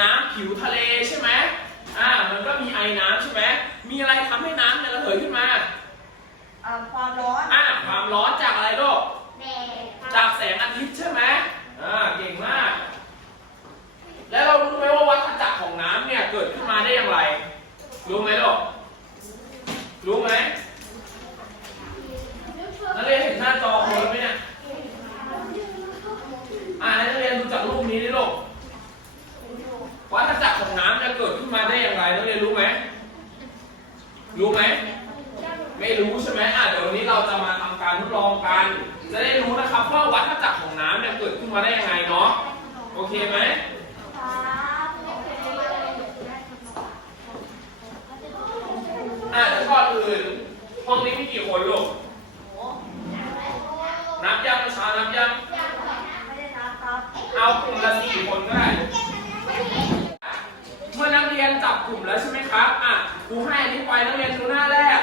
น้ำผิวทะเลใช่ไหมอ่า มันก็มีไอ้น้ำใช่ไหมมีอะไรทำให้น้ำเนี่ยระเหยขึ้นมาความร้อนอ่าความร้อนจากอะไรลูกแดดจากแสงอาทิตย์ใช่ไหมอ่า เก่งมาก แล้วเรารู้ไหมว่าวัฏจักรของน้ำเนี่ยเกิดขึ้นมาได้อย่างไร รู้ไหมลูก รู้ไหมนักเรียนเห็นหน้าจอคนไหมเนี่ย อ่านักเรียนดูจากรูปนี้ดิลูก วัฏจักรของน้ำจะเกิดขึ้นมาได้อย่างไรนักเรียนรู้ไหมรู้ไหมไม่รู้ใช่ไหมอะเดี๋ยววันนี้เราจะมาทำการทดลองกัน จะได้รู้นะครับว่าวัฏจักรของน้ำเนี่ยเกิดขึ้นมาได้ยังไงเนาะโอเคไหมอะเดี๋ยวก่อนอื่นห้องนี้มีกี่คนลูกนับยังมาช้านับยังเอากลุ่มละสี่คนก็ได้ ยนจับกลุ่มแล้วใช่ไหมครับ อะครูให้อันนี้ไปนักเรียนดูหน้าแรก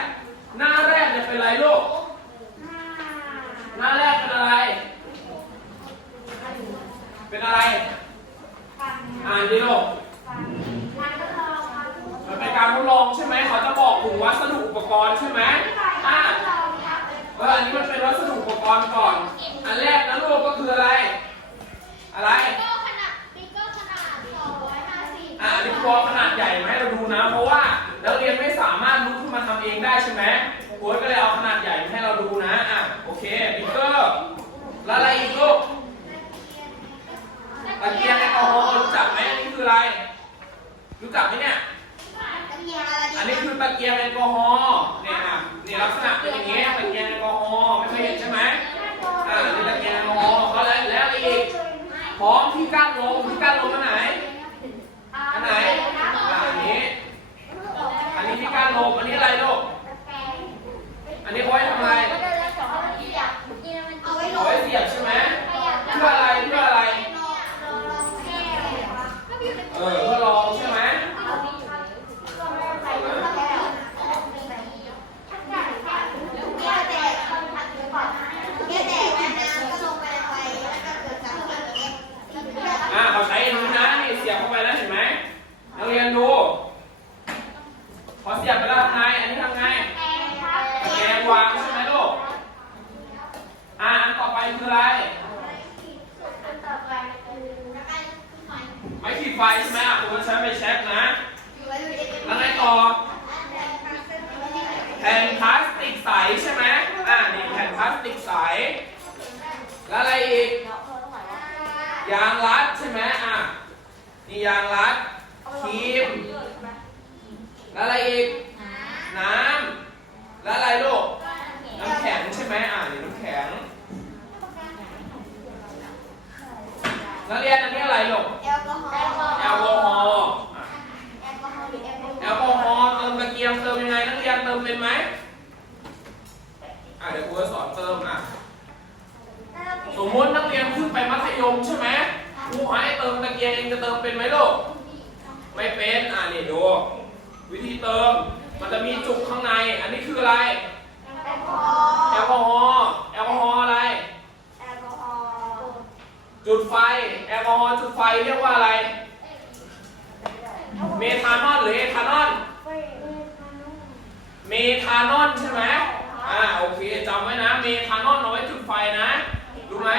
หน้าแรกเนี่ยเป็นอะไรลูก หน้าแรกเป็นอะไร เป็นอะไร อ่านดิลูกมันเป็นการทดลองใช่ไหม เขาจะบอกกลุ่มวัสดุอุปกรณ์ใช่ไหมอ่าเอออันนี้มันเป็นวัสดุอุปกรณ์ก่อน อันแรกนะลูกก็คืออะไร อะไร อ่าอันนี้ตัวขนาดใหญ่มาให้เราดูนะ เพราะว่านักเรียนไม่สามารถลุกขึ้นมาทำเองได้ใช่ไหมครูก็เลยเอาขนาดใหญ่มาให้เราดูนะอะโอเคบิ๊กเกอร์แล้วอะไรอีกลูกตะเกียงแอลกอฮอล์รู้จักไหมอันนี้คืออะไร รู้จักไหมเนี่ยอันนี้คือตะเกียงแอลกอฮอล์เนี่ยอะนี่ลักษณะเป็นอย่างเงี้ยตะเกียงแอลกอฮอล์ไม่เคยเห็นใช่ไหมอ่านี่ตะเกียงแอลกอฮอล์เขาแล้วแล้วอะไรอีกพร้อมที่กั้นลมที่กั้นลมอันไหน อันไหนอันนี้ อันนี้ที่กั้นลมอันนี้อะไรลูก อันนี้ไว้ทำอะไร เอาไว้ล เอา ง ไว้เสียบใช่ไหมเพื่ออะไร เพื่ออะไร เออ เพื่อรองใช่ไหม อ่าเขาใช้อันนี้นะนี่เสียบเข้าไปแล้วเห็นไหมนักเรียนดู พอเสียบไปแล้วทำไง อันนี้ทำไงตะแกรงวางใช่ไหมลูก อ่าอันต่อไปคืออะไร ไม้ขีดไฟใช่ไหมอะคุณใช้ไฟแช็กนะ แล้วไงต่อ แผ่นพลาสติกใสใช่ไหมอ่านี่แผ่นพลาสติกใส แล้วอะไรอีก ยางรั ดใช่ไหมอะนี่ยางรัดครีมแล้วอะไรอีก น้ำแล้วอะไรลูก น้ำแข็งใช่ไหมอะนี่น้ำแข็งแล้วเรียนอันนี้อะไรลูก แอลกอฮอล์แอลกอฮอล์แอลกอฮอล์หรือแอลกอฮอล์ แอลกอฮอล์เติมตะเกียงเติมยังไงนักเรียนเติมเป็นไหมอะเดี๋ยวครูจะสอนเติมอะ สมมตินักเรียนขึ้นไปมัธยมใช่ไหม ครูให้เติมตะเกียงเองจะเติมเป็นไหมลูก ไม่เป็น อะนี่ดู วิธีเติม มันจะมีจุกข้างใน อันนี้คืออะไร แอลกอฮอล์แอลกอฮอล์ แอลกอฮอล์อะไร แอลกอฮอล์จุดไฟ แอลกอฮอล์จุดไฟเรียกว่าอะไร เมทานอลหรือเอทานอลเมทานอลใช่ไหมอ่า โอเคจำไว้นะ เมทานอลเอาไว้จุดไฟนะ รู้ไหม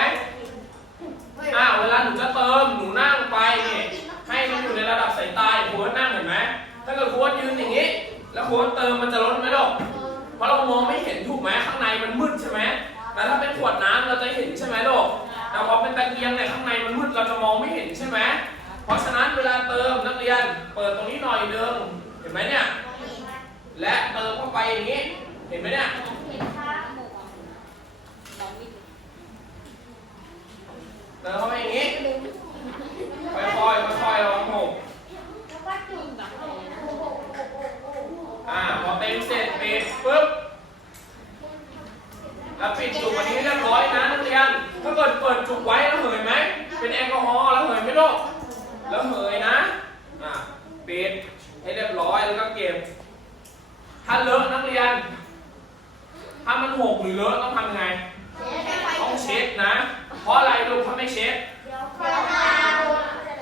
อ่าเวลา หนูจะเติมหนูนั่งไปนี่ให้มันอยู่ในระดับสายตาโค้ดนั่งเห็นไหมถ้าเกิดโค้ดยืนอย่างนี้ แล้วโค้ดเติมมันจะลดไหมลูกเพราะเรามองไม่เห็นถูกไหมข้างในมันมืดใช่ไหมแต่ถ้าเป็นขวดน้ำเราจะเห็นใช่ไหมลูกแต่พอเป็นตะเกียงเนี่ยข้างในมันมืดเราจะมองไม่เห็นใช่ไหมเพราะฉะนั้นเวลาเติมนักเรียนเปิดตรงนี้หน่อยนึงเห็นไหมเนี่ยและเติมเข้าไปอย่างนี้ เห็นไหมเนี่ย เติมเข้าไปอย่างนี้ ค่อยๆ ค่อยๆลองหกอ่า พอเต็มเสร็จปิดปุ๊บ แล้วปิดจุกอันนี้เรียบร้อยนะนักเรียน ถ้าเกิดเปิดจุกไว้แล้วเหยไหม เป็นแอลกอฮอล์แล้วเหยไหมลูกแล้วเหยนะ อ่า ปิดให้เรียบร้อยแล้วก็เก็บ ถ้าเลอะนักเรียน ถ้ามันหกหรือเลอะต้องทำยังไง ต้องเช็ดนะ เพราะอะไรลูกถ้าไม่เช็ด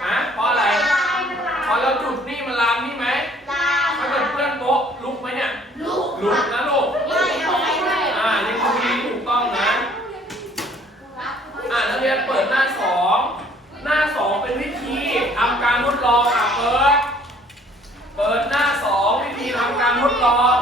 ฮะเพราะอะไรพอเราจุดนี่มันลามนี่ไหมถ้าเกิดเพื่อนโต๊ะลุกไหมเนี่ยลุกนะลูกอ่านี่คือวิธีที่ถูกต้องนะอ่านักเรียนเปิดหน้าสองหน้าสองเป็นวิธีทำการทดลองอะเปิดเปิดหน้าสองวิธีทำการทดลอง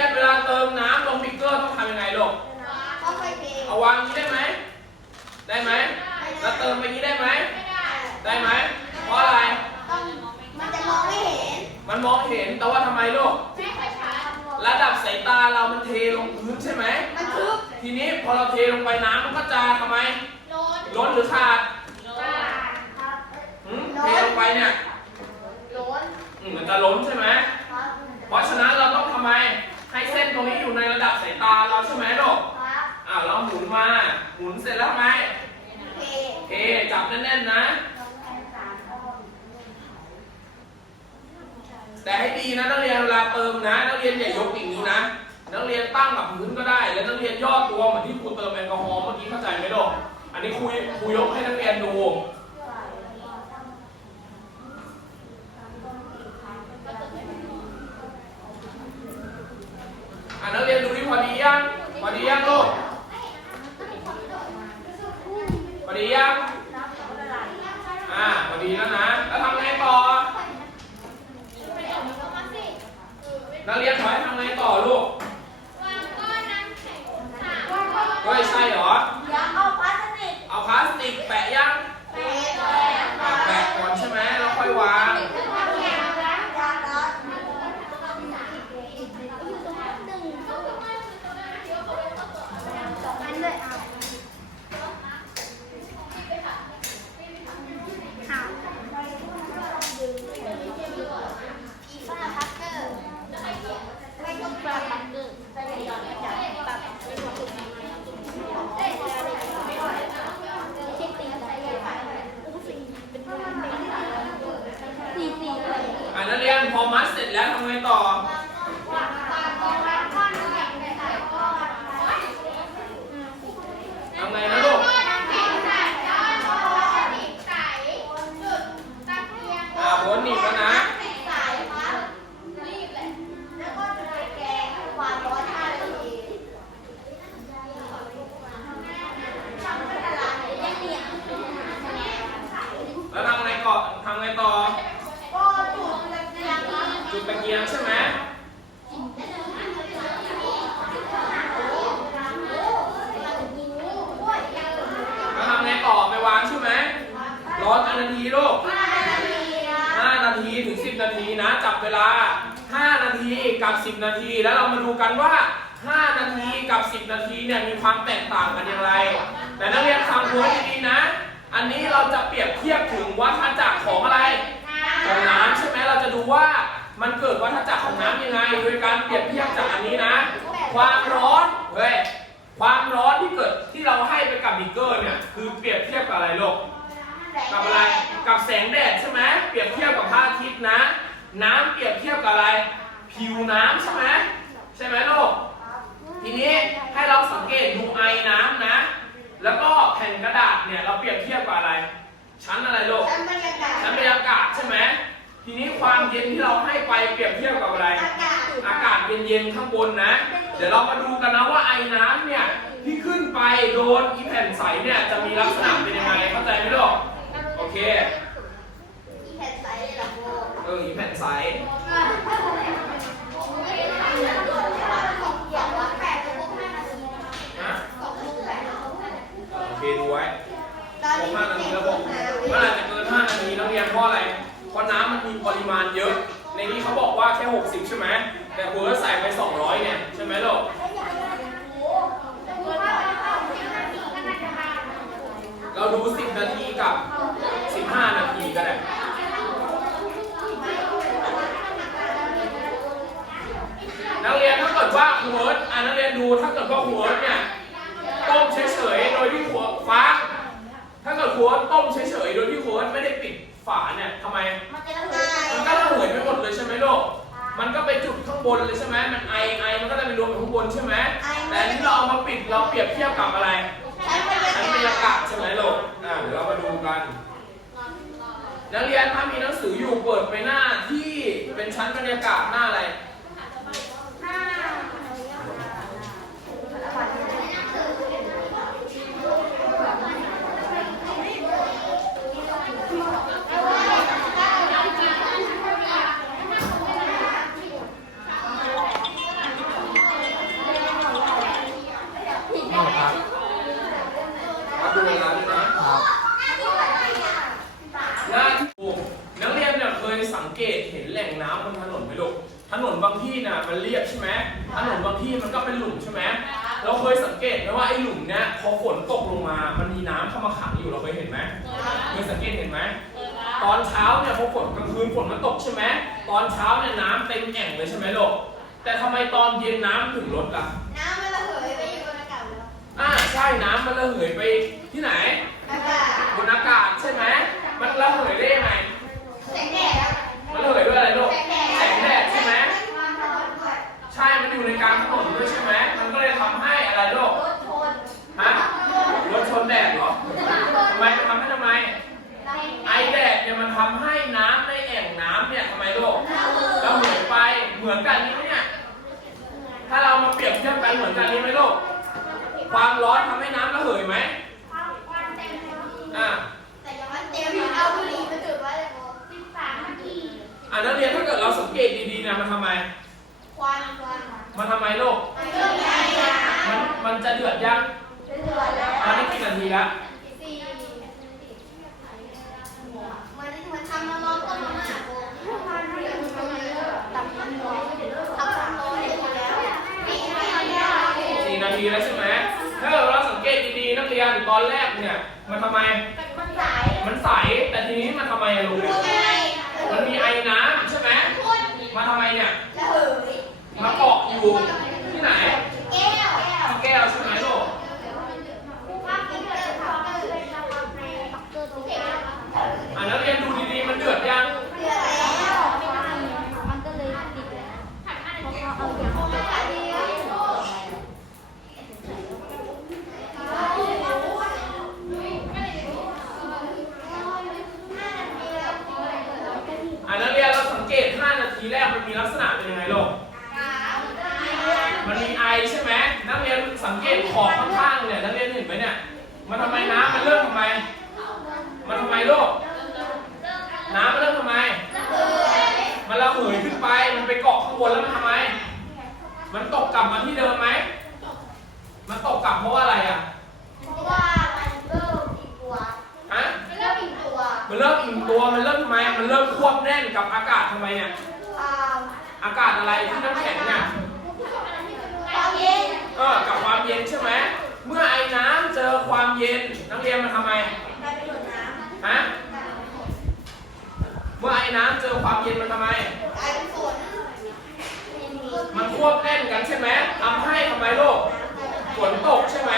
ทีนี้นักเรียนเวลาเติมน้ำลงบิ๊กเกอร์ต้องทำยังไงลูกเอาวางอย่างนี้ได้ไหม ได้ไหม แล้วเติมไปอย่างนี้ได้ไหม ได้ไหม เพราะอะไรมันจะมองไม่เห็น มันมองเห็น แต่ว่าทำไมลูกระดับสายตาเรามันเทลงพื้นใช่ไหม มันทึบทีนี้พอเราเทลงไปน้ำมันก็จะทำไม ล้นหรือขาดครับหืมเทลงไปเนี่ยล้นอืมมันจะล้นใช่ไหม ครับเพราะฉะนั้นเราต้องทำไม ให้เส้นตรงนี้อยู่ในระดับสายตาเราใช่ไหมลูกครับอ่าเราหมุนมา หมุนเสร็จแล้วทำไมเพเทจับแน่นๆนะแต่ให้ดีนะนักเรียนเวลาเติมนะ นักเรียนอย่ายกอย่างนี้นะ นักเรียนตั้งกับพื้นก็ได้ แล้วนักเรียนย่อตัวเหมือนที่ครูเติมแอลกอฮอล์เมื่อกี้เข้าใจไหมลูกอันนี้ครูครูยกให้นักเรียน คียวใช่ไหมแล้วทำไงต่อไปวางใช่ไหมรอกี่นาทีลูกห้านาทีถึงสิบนาทีนะ จับเวลาห้านาทีกับสิบนาที แล้วเรามาดูกันว่าห้านาทีกับสิบนาทีเนี่ยมีความแตกต่างกันอย่างไร มันเกิดวัฏจักรของน้ำยังไง โดยการเปรียบเทียบจากอันนี้นะ ความร้อนเว้ยความร้อนที่เกิดที่เราให้ไปกับดิกเกอร์เนี่ยคือเปรียบเทียบกับอะไรโลกกับอะไรกับแสงแดดใช่ไหมเปรียบเทียบกับพระอาทิตย์นะ น้ำเปรียบเทียบกับอะไร ผิวน้ำใช่ไหมใช่ไหมโลกทีนี้ให้เราสังเกตดูไอน้ำนะ แล้วก็แผ่นกระดาษเนี่ยเราเปรียบเทียบกับอะไร ชั้นอะไรโลกชั้นบรรยากาศชั้นบรรยากาศใช่ไหม ทีนี้ความเย็นที่เราให้ไปเปรียบเทียบกับอะไร อากาศอากาศเย็นๆข้างบนนะ เดี๋ยวเรามาดูกันนะว่าไอ้น้ำเนี่ยที่ขึ้นไปโดนอีแผ่นใสเนี่ยจะมีลักษณะเป็นยังไงเข้าใจไหมลูกโอเคอีแผ่นใสเหรอโบเอออีแผ่นใสนะโอเคดูไว้ครบห้านาทีแล้วบอกมันอาจจะเกินห้านาทีนักเรียนเพราะอะไร ปริมาณเยอะ ในนี้เขาบอกว่าแค่ 60 ใช่ไหมแต่คุณก็ใส่ไป 200 เนี่ย ใช่ไหมลูก ดีแล้วใช่ไหมถ้าเราสังเกตดีๆนักเรียนตอนแรกเนี่ยมันทำไม มันใส มันใส แต่ทีนี้มันทำไมอะลูก ก็บของข้างๆเนี่ยนักเรียนเห็นไหมเนี่ย มันทำไมน้ำมันเริ่มทำไม มันทำไมโลกน้ำมันเริ่มทำไม มันระเหยขึ้นไป มันไปเกาะข้างบนแล้วมันทำไม มันตกกลับมาที่เดิมไหม มันตกกลับเพราะว่าอะไรอะเพราะว่ามันเริ่มอิ่มตัวฮะมันเริ่มอิ่มตัว มันเริ่มอิ่มตัว มันเริ่มทำไม มันเริ่มควบแน่นกับอากาศทำไมเนี่ย อากาศอะไรที่น้ำแข็งเนี่ยความเย็น ออกับความเย็นใช่ไหมเมื่อไอ้น้ำเจอความเย็นนักเรียนมันทำไมกลายเป็นหยดน้ฮะเมื่อไอ้น้ำเจอความเย็นมันทำไมำกลายเป็นฝนมันควบแน่นกันใช่ไหมทำให้ทำไมโลกฝนตกใช่ไหม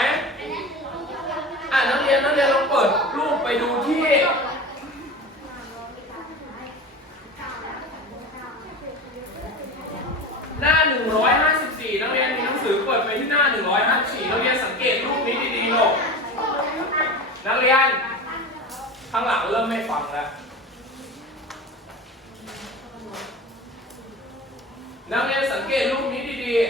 อะนักเรียนนักเรียนลองเปิดรูปไปดูที่ หน้า 154 นักเรียนมีหนังสือเปิดไปที่หน้า 154 นักเรียนสังเกตรูปนี้ดีๆลูกนักเรียน ข้างหลังเริ่มไม่ฟังแล้ว นักเรียนสังเกตรูปนี้ดีๆ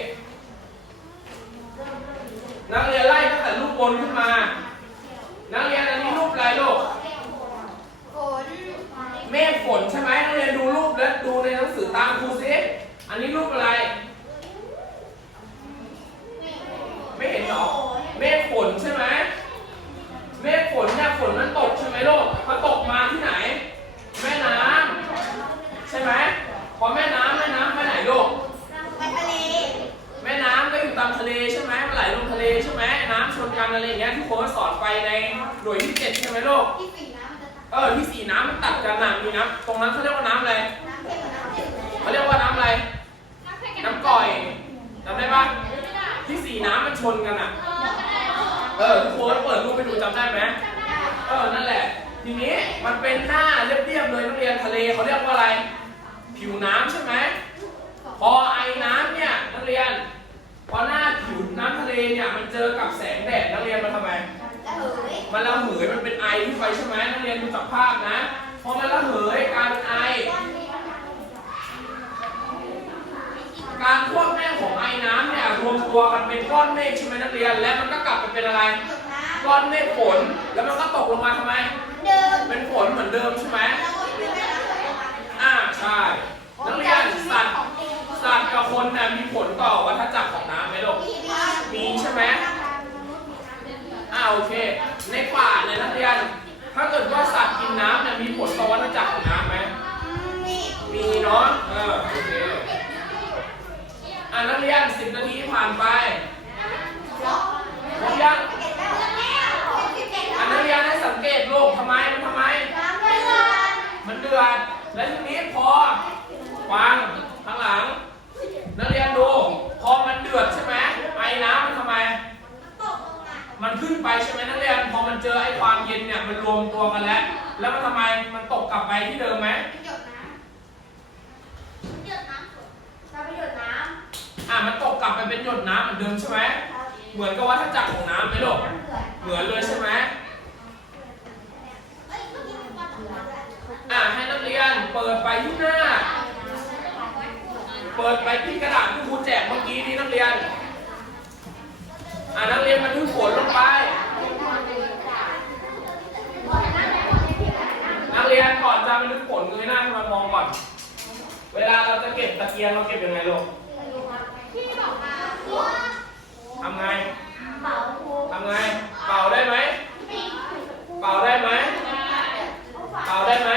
นักเรียนไล่ตั้งแต่รูปบนขึ้นมา นักเรียนอันนี้รูปอะไรลูก ฝน เมฆฝนใช่ไหมนักเรียนดูรูปและดูในหนังสือตามครูสิอันนี้รูปอะไร ไม่เห็นหรอ เมฆฝนใช่ไหมเมฆฝนเนี่ยฝนมันตกใช่ไหมลูกมันตกมาที่ไหน แม่น้ำใช่ไหมพอแม่น้ำแม่น้ำไปไหนลูก ไปทะเล แม่น้ำก็อยู่ตามทะเลใช่ไหมมันไหลลงทะเลใช่ไหมน้ำชนกันอะไรอย่างเงี้ยที่โค้ชสอนไปในหน่วยที่เจ็ดใช่ไหมลูก ที่สีน้ำมันจะตัด เออที่สีน้ำมันตัดกันน่ะมีน้ำตรงนั้นเขาเรียกว่าน้ำอะไร น้ำเข้มกับน้ำเค็ม เขาเรียกว่าน้ำอะไร น้ำก่อยจำได้ปะที่สีน้ำมันชนกันอะ เออทุกคนเปิดรูปไปดูจำได้ไหมเออ นั่นแหละ ทีนี้มันเป็นหน้าเรียบๆเลยนักเรียนทะเลเขาเรียกว่าอะไร ผิวน้ำใช่ไหม พอไอ้น้ำเนี่ยนักเรียน พอหน้าผิวน้ำทะเลเนี่ยมันเจอกับแสงแดดนักเรียนมันทำไม จะเหย มันระเหยมันเป็นไอที่ไปใช่ไหมนักเรียนดูจากภาพนะ พอมันระเหยกลารเป็นไอ การควบแน่นของไอ้น้ำเนี่ยรวม ตัวกันเป็นก้อนเมฆใช่ไหมนักเรียน และมันก็กลับไปเป็นอะไรหยดน้ก้อนเมฆฝน แล้วมันก็ตกลงมาทำไมำเดิมเป็นฝนเหมือนเดิมใช่ไหมแล้วก็เป็นแม่น้ำไหลออกมาอ่าใช่ นักเรียนสัตว์สัตว์กับคนเนี่ยมีผลต่อวัฏจักรของน้ำไหมลูก มีใช่ไหมอ่าโอเค ในป่าเนี่ยนักเรียน ถ้าเกิดว่าสัตว์กินน้ำเนี่ยมีผลต่อวัฏจักรของน้ำไหมนี่มีเนาะ เออโอเค อ่านักเรียนสิบนาทีผ่านไปล็อกหมดยังเก็บได้แล้วเก็บเก็บอันแล้นัวกเรียนให้สังเกตลูกทำไมมันทำไมน้ำเดือดมันเดือด และทีนี้พอฟังข้างหลัง นักเรียนดู พอมันเดือดใช่ไหมไอ้น้ำมันทำไมตกลงมามันขึ้นไปใช่ไหมนักเรียน พอมันเจอไอ้ความเย็นเนี่ยมันรวมตัวกันแล้ว แล้วมันทำไมมันตกกลับไปที่เดิมไหม หยดน้ำหยดน้ำฝนเราไปหยดน้ อะ มันต กกลับไปเป็นหยดน้ำเหมือนเดิมใช่ไหมำเหมือนกับวัฏจักรของน้ำไหมลูกน้ำเดือดเหมือนเลยใช่ไหมเอ้ยเมื่อกี้มันว่าตกน้ำด้วยอะให้นักเรียนเปิดไปที่หน้า เปิดไปที่กระดาษที่ครูแจกเมื่อกี้นี้นักเรียนอะนักเรียนบันทึกผลลงไปนักเรียนก่อนจะบันทึกผลเงยหน้าขึ้นมามองก่อน เวลาเราจะเก็บตะเกียงเราเก็บยังไงลูกที่บอกมา ทำไงเป่าครูทำไง เป่าได้ไหม เป่าได้ไหม เป่าได้ไหม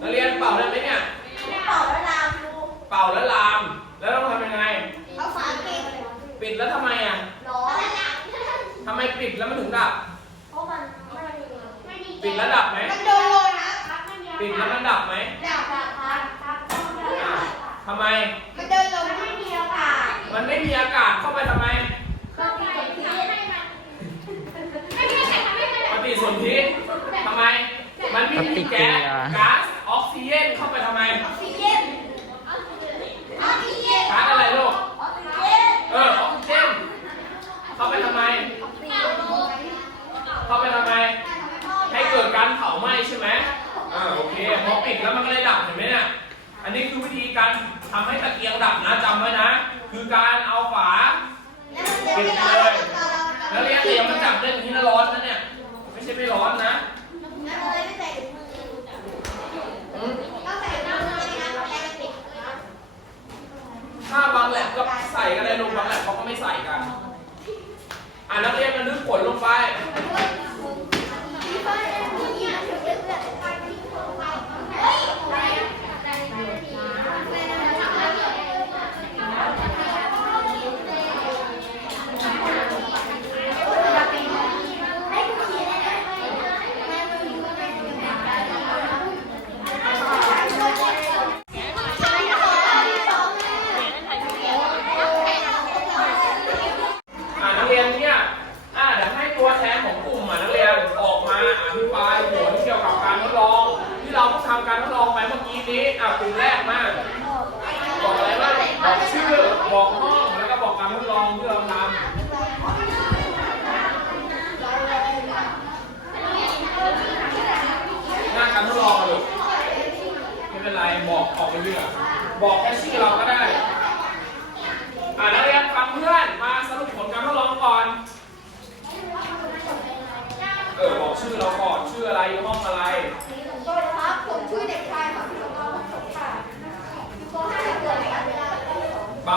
นักเรียนเป่าได้ไหมเนี่ย เป่าแล้วลามครูเป่าแล้วลามแล้วต้องทำยังไงเอาฝาปิดปิดแล้วทำไมอะร้อนทำไมปิดแล้วมันถึงดับเพราะมันไม่มีไม่มีปิดแล้วดับไหมมันโดนโลนะครับปิดแล้วมันดับไหม ดับครับครับอะทำไม มันไม่มีอากาศเข้าไปทำไมก็มีคนที่ให้มันไม่มีใครทำให้มันปฏิสนธิทำไม มันไม่มีแก๊สก๊าซออกซิเจนเข้าไปทำไม ออกซิเจนออกซิเจนก๊าซอะไรลูกออกซิเจนเออออกซิเจนเข้าไปทำไม เข้าไปทำไม ให้เกิดการเผาไหม้ใช่ไหมอ่าโอเคพอปิดแล้วมันก็เลยดับเห็นไหมเนี่ย อันนี้คือวิธีการทำให้ตะเกียงดับนะจำไว้นะ คือการเอาฝาปิดเลยแล้วเรียนแตียันจับได้แบบนี้นะร้อนนะเนี่ย ไม่ใช่ไม่ร้อนนะถ้าบางแหลกก็ใส่กันเลยลงบางแหลกเขาก็ไม่ใส่กัน อ่านักเรียนมันนึกผลลงไป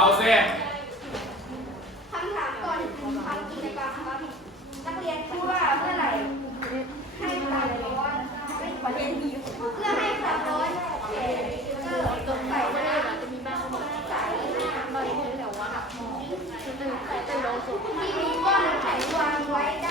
าเซ่คำถามก่อนทำกิจกรรมครับนักเรียนพูดว่าเมื่อไหร่ให้สามร้อยเพื่อให้สามร้อยเขียนเกิดใส่หน้าใส่หน้าใส่หน้าที่มีก้อนน้ำแข็วางไว้ได้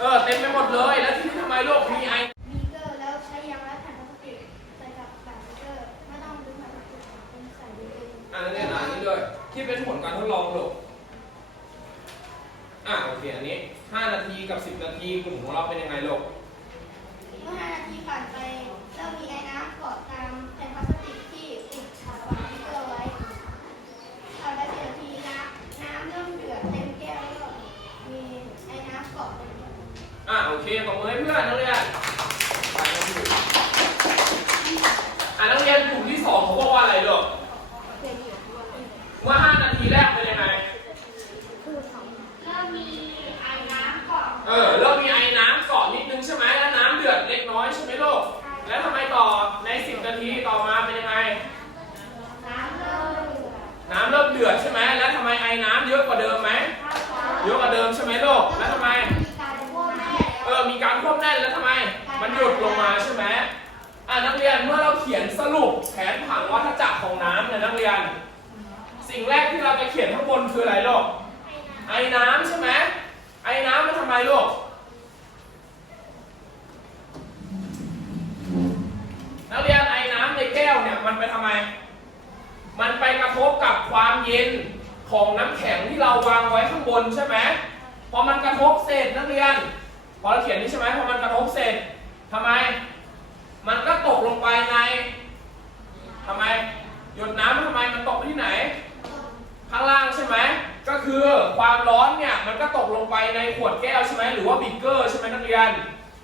เออเต็มไปหมดเลย แล้วที่นี่ทำไมโลกมีไอบเกอร์แล้วใช้ยางรัดผ่นพลาสติกใส่กับสบเกอร์ไม่ต้องดึงผ่านพลาสนใส่บีเกอร์อ่านี้อ่านนี่เลย ที่เป็นผลการทดลองหรอกอะโอเคอันนี้ 5 นาทีกับ 10 นาทีกลุ่มของเราเป็นยังไงหรอก แรกที่เราจะเขียนข้างบนคืออะไรลูกไอ้น้ำใช่ไหมไอ้น้ำมันทำไมลูกนักเรียนไอ้น้ำในแก้วเนี่ยมันไปทำไม มันไปกระทบกับความเย็นของน้ำแข็งที่เราวางไว้ข้างบนใช่ไหมพอมันกระทบเสร็จนักเรียน พอเราเขียนนี้ใช่ไหมพอมันกระทบเสร็จทำไม มันก็ตกลงไปใน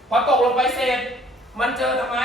พอตกลงไปเสร็จ มันเจอทำไม